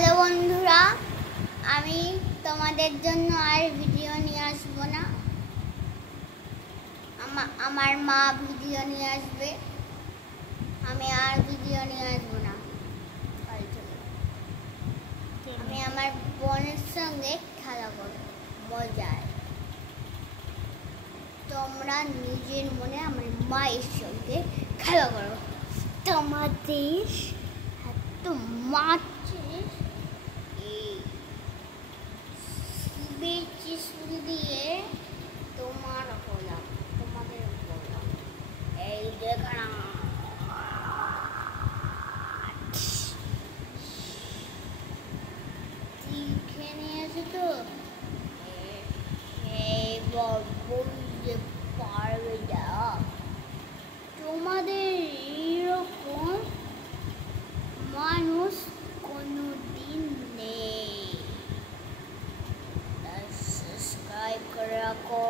Hello বন্ধুরা, আমি তোমাদের জন্য আর ভিডিও নিয়ে আসবো না। আমার মা ভিডিও নিয়ে আসবে, আমি আর ভিডিও নিয়ে আসবো না। আমি আমার বোনের সঙ্গে খেলা করব, মজায়। তোমরা নিজের মনে আমার মায়ের সঙ্গে খেলা করো। তোমাদের এত মাছের চিসুল দিয়ে তোমাদের বললাম এই দেখলাম শিখে নিয়েছে তো বলতে পারবে না। তোমাদের এইরকম মানুষ কোনোদিন নেই। সাবস্ক্রাইব করে রাখো।